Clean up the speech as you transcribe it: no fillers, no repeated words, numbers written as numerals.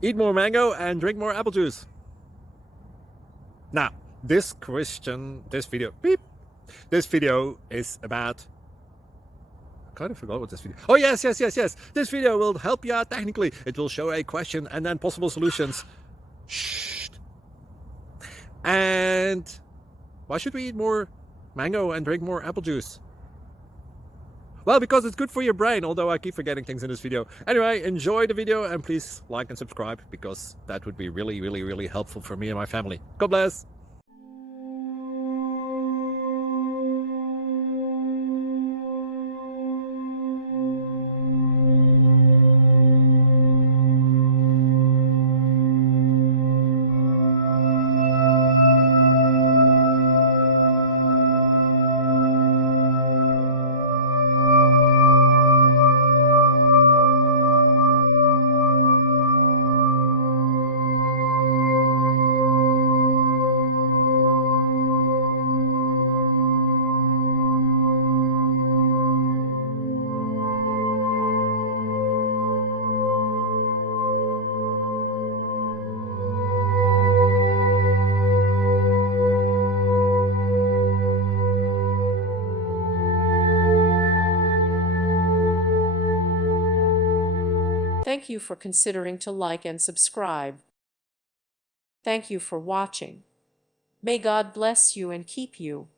Eat more mango and drink more apple juice. Now, this video is about, I kind of forgot what this video. Oh, yes. This video will help you out technically. It will show a question and then possible solutions. Shh. And why should we eat more mango and drink more apple juice? Well, because it's good for your brain, although I keep forgetting things in this video. Anyway, enjoy the video and please like and subscribe, because that would be really helpful for me and my family. God bless! Thank you for considering to like and subscribe. Thank you for watching. May God bless you and keep you.